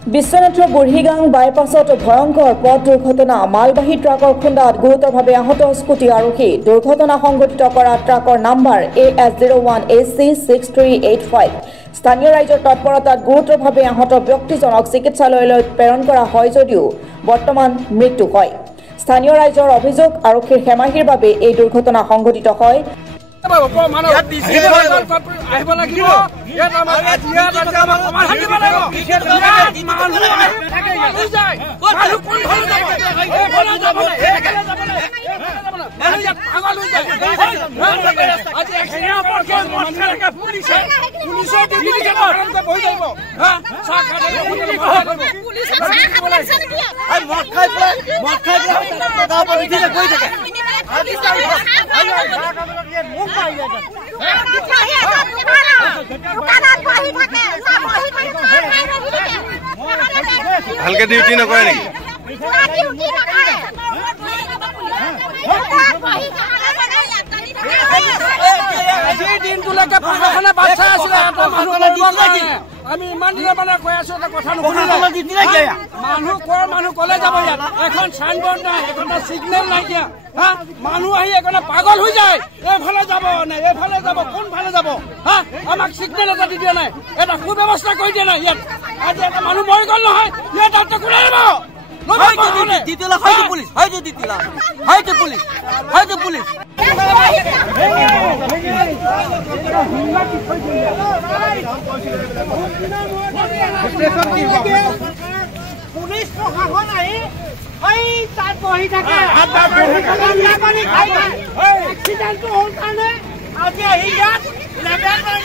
বিশ্বনাথৰ বুঢ়ীগাং বাইপাছত ভয়ংকৰ পথ দুৰ্ঘটনা মালবাহী ট্ৰাকৰ খুন্দাত গুৰুতৰভাৱে আহত স্কুটি আৰোহী দুৰ্ঘটনা সংঘটিত কৰা ট্ৰাকৰ নম্বৰ AS01AC6385 স্থানীয় ৰাইজৰ তৎপৰতাত গুৰুতৰভাৱে আহত ব্যক্তিজনক চিকিৎসালয়লৈ প্ৰেৰণ কৰা হয় যদিও বৰ্তমান মৃত্যু হয় স্থানীয় ৰাইজৰ অভিযোগ আৰক্ষীৰ হেমাহিৰ বাবে এই দুৰ্ঘটনা সংঘটিত হয় ভালকে ডিউটি নকৰে নেকি আজি দিনটোলৈকে প্ৰশাসনে বাচ্চা আছিলে আমি ইমান দিনৰ মানে কৈ আছো এটা কথা নুশুনিলে মানুহ কলে যাব ইয়াত এখন চাইনবোৰ্ড নাই এখন চিগনেল নাইকিয়া মানুহ আহি এখনে পাগল হৈ যায় এইফালে যাব নে এইফালে যাব কোনফালে যাব আমাক চিগনেল এটা দি দিয়া নাই এটা সুব্যৱস্থা কৰি দিয়া নাই ইয়াত আজি এটা মানুহ মৰি গ'ল নহয় ইয়াত তাত কোনে যাব পুলিশ প্ৰশাসন আহি তাত বহি থাকে এক্সিডেন্টটো হ'ল কাৰণে আজি আহি ইয়াত লেবেল মাৰি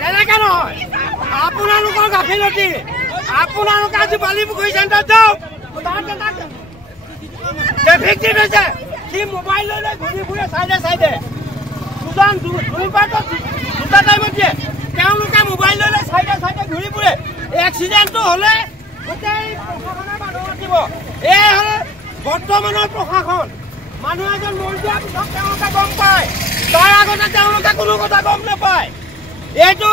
তেনেকে নহয় আপোনালোকৰ গাফিলতি আপোনালোকে আজি বালিপুখুৰী চেণ্টাৰ যাওক ট্ৰেফিক চিট হৈছে সি মোবাইল লৈ ঘূৰি ফুৰে চাইডে চাইডে দুটা টাইমত দিয়ে তেওঁলোকে মোবাইল লৈ চাইডে চাইডে ঘূৰি ফুৰে এক্সিডেণ্টটো হ'লে গোটেই প্ৰশাসনে মানুহ মাতিব এই হ'ল বৰ্তমানৰ প্ৰশাসন মানুহ এজন মৰি যোৱাৰ পিছত তেওঁলোকে গম পায় তাৰ আগতে তেওঁলোকে কোনো কথা গম নাপায় এইটো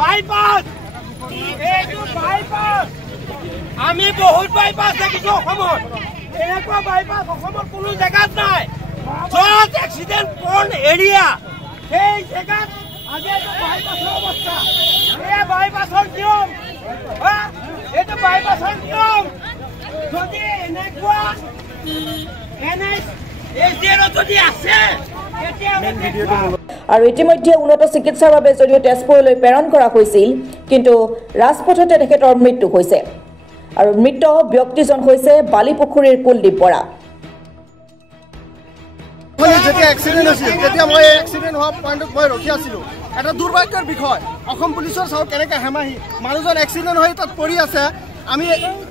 বাইপাছ আমি বহুত বাইপাছ দেখিছো অসমত এনেকুৱা বাইপাছ অসমত কোনো জেগাত নাই য'ত এক্সিডেণ্ট পৰ্ণ এৰিয়া সেই জেগাত আজি এইটো বাইপাছৰ অৱস্থা এই বাইপাছৰ নিয়ম এইটো বাইপাছৰ নিয়ম যদি এনেকুৱা যদি আছে আৰু ইতিমধ্যে উন্নত চিকিৎসাৰ বাবে যদিও তেজপুৰলৈ প্ৰেৰণ কৰা হৈছিল কিন্তু ৰাজপথতে তেখেতৰ মৃত্যু হৈছে আৰু মৃত ব্যক্তিজন হৈছে বালিপুখুৰীৰ কুলদীপ বৰা যেতিয়া এক্সিডেণ্ট হৈছিল তেতিয়া মই এক্সিডেণ্ট হোৱা পইণ্টত মই ৰখি আছিলোঁ এটা দুৰ্ভাগ্যৰ বিষয় অসম পুলিচৰ চাওক কেনেকৈ হেমাহি মানুহজন এক্সিডেণ্ট হৈ তাত পৰি আছে আমি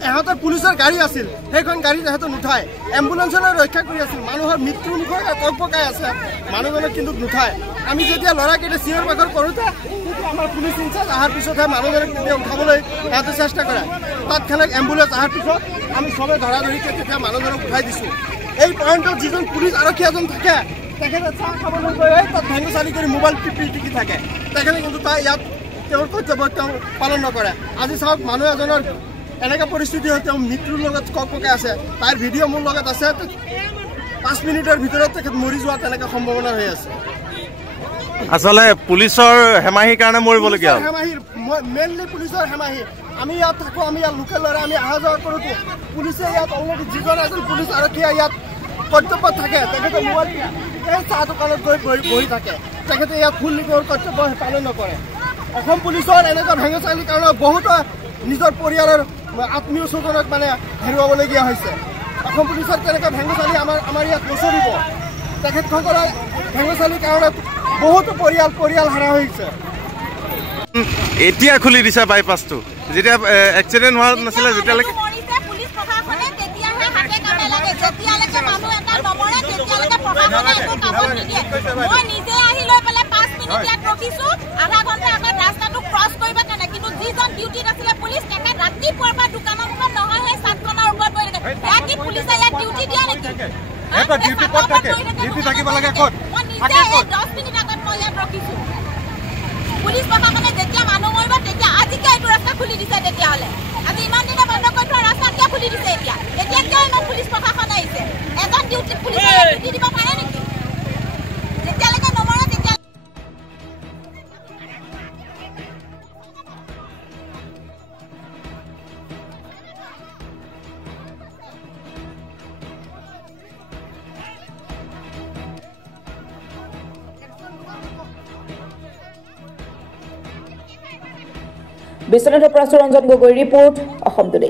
এহঁতৰ পুলিচৰ গাড়ী আছিল সেইখন গাড়ীত এহঁতৰ নুঠায় এম্বুলেঞ্চলৈ ৰক্ষা কৰি আছিল মানুহৰ মৃত্যুৰ মুখত পকাই আছে মানুহজনক কিন্তু নুঠায় আমি যেতিয়া ল'ৰাকেইটা চিঞৰ বাখৰ কৰোঁতে আমাৰ পুলিচ ইনচাৰ্জ অহাৰ পিছতহে মানুহজনক তেতিয়া উঠাবলৈ সিহঁতে চেষ্টা কৰে তাৎক্ষণিক এম্বুলেঞ্চ অহাৰ পিছত আমি চবে ধৰাধৰিকৈ তেতিয়া মানুহজনক উঠাই দিছোঁ এই পইণ্টত যিজন পুলিচ আৰক্ষী এজন থাকে তেখেতে চাহ খাবলৈ গৈ তাত ভেঙু চালি কৰি মোবাইল টিপি থাকে তেখেতে কিন্তু তাৰ ইয়াত তেওঁৰ কৰ্তব্য তেওঁ পালন নকৰে আজি চাওক মানুহ এজনৰ এনেকুৱা পৰিস্থিতি হয় তেওঁ মৃত্যুৰ লগত ককাই আছে তাৰ ভিডিঅ' মোৰ লগত আছে 5 মিনিটৰ ভিতৰত তেখেত মৰি যোৱা তেনেকুৱা সম্ভাৱনা হৈ আছে আসলে পুলিচৰ হেমাহিৰ কাৰণে মৰিবলগীয়া হেমাহিৰ মেইনলি পুলিচৰ হেমাহি আমি ইয়াত থাকো আমি ইয়াত লোকেল ল'ৰা আমি অহা যোৱা কৰোঁ পুলিচে ইয়াত অলৰেডি যিজন এজন পুলিচ আৰক্ষীয়ে ইয়াত কৰ্তব্যত থাকে তেখেতে মোবাইল এই চাহ দোকানত গৈ বহি থাকে তেখেতে ইয়াত ফুল লিখৰ কৰ্তব্য পালন নকৰে অসম পুলিচৰ এনেকুৱা ভেঙচালিৰ কাৰণে বহুত নিজৰ পৰিয়ালৰ আত্মীয় স্বজনক মানে হেৰুৱাবলগীয়া হৈছে অসম পুলিচৰ তেনেকুৱা ভেঙচালি আমাৰ ইয়াত নচলিব তেখেতসকলৰ ভেঙচালিৰ কাৰণে বহুতো পৰিয়াল হাৰা হৈছে এতিয়া খুলি দিছে বাইপাছটো যেতিয়া এক্সিডেণ্ট হোৱা নাছিলে যেতিয়ালৈকে পুলিচ প্ৰশাসনে তেতিয়াহে হাতে কামে লাগে যেতিয়ালৈকে মানুহ এটা নমৰে তেতিয়ালৈকে প্ৰশাসনে একো কাম নিদিয়ে মই নিজে আহি লৈ পেলাই 5 মিনিট ইয়াত ৰখিছো আধা ঘণ্টা আগত ৰাস্তাটো ক্ৰছ কৰিব কাৰণে কিন্তু যিজন ডিউটিত আছিলে পুলিচ তেখেত ৰাতিপুৱাৰ পৰা দোকানৰ মুখত নহয় হৈ সাতখনৰ ওপৰত বহি থাকে ইয়াত কি পুলিচে ইয়াত ডিউটি দিয়া নেকি এটা ডিউটি ক'ত থাকে ডিউটি থাকিব লাগে ক'ত মই নিজে 10 মিনিট আগত পুলিচ প্ৰশাসনে যেতিয়া মানুহ মৰিব তেতিয়া আজিকে এইটো ৰাস্তা খুলি দিছে তেতিয়াহ'লে আজি ইমান দিনে বন্ধ কৰি থোৱা ৰাস্তা কিয় খুলি দিছে এতিয়া কিয় ইমান পুলিচ প্ৰশাসন আহিছে এজন ডিউটি পুলিচে ডিউটি দিব পাৰে নেকি যেতিয়ালৈকে নমৰে তেতিয়া বিশ্বনাথৰ পৰা সুৰঞ্জন গগৈ ৰিপৰ্ট অসম টুডে।